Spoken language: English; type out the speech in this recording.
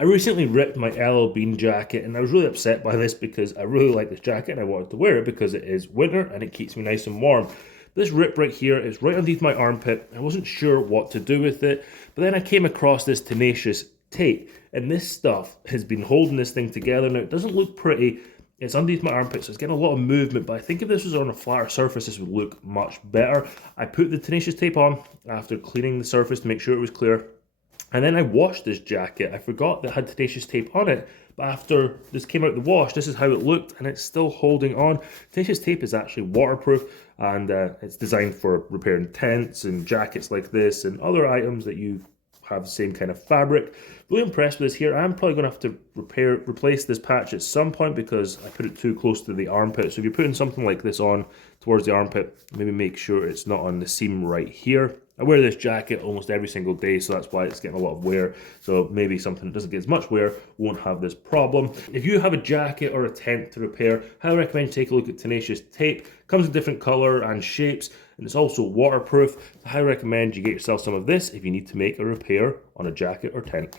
I recently ripped my LL Bean jacket and I was really upset by this because I really like this jacket and I wanted to wear it because it is winter and it keeps me nice and warm. This rip right here is right underneath my armpit. I wasn't sure what to do with it, but then I came across this Tenacious tape and this stuff has been holding this thing together. Now it doesn't look pretty. It's underneath my armpit, so it's getting a lot of movement, but I think if this was on a flatter surface, this would look much better. I put the Tenacious tape on after cleaning the surface to make sure it was clear. And then I washed this jacket. I forgot that it had Tenacious tape on it, but after this came out the wash, this is how it looked, and it's still holding on. Tenacious tape is actually waterproof, and it's designed for repairing tents and jackets like this and other items that you have the same kind of fabric. Really impressed with this here. I'm probably going to have to replace this patch at some point because I put it too close to the armpit. So if you're putting something like this on towards the armpit, maybe make sure it's not on the seam right here. I wear this jacket almost every single day, so that's why it's getting a lot of wear. So maybe something that doesn't get as much wear won't have this problem. If you have a jacket or a tent to repair, I highly recommend you take a look at Tenacious tape. It comes in different color and shapes, and it's also waterproof. I highly recommend you get yourself some of this if you need to make a repair on a jacket or tent.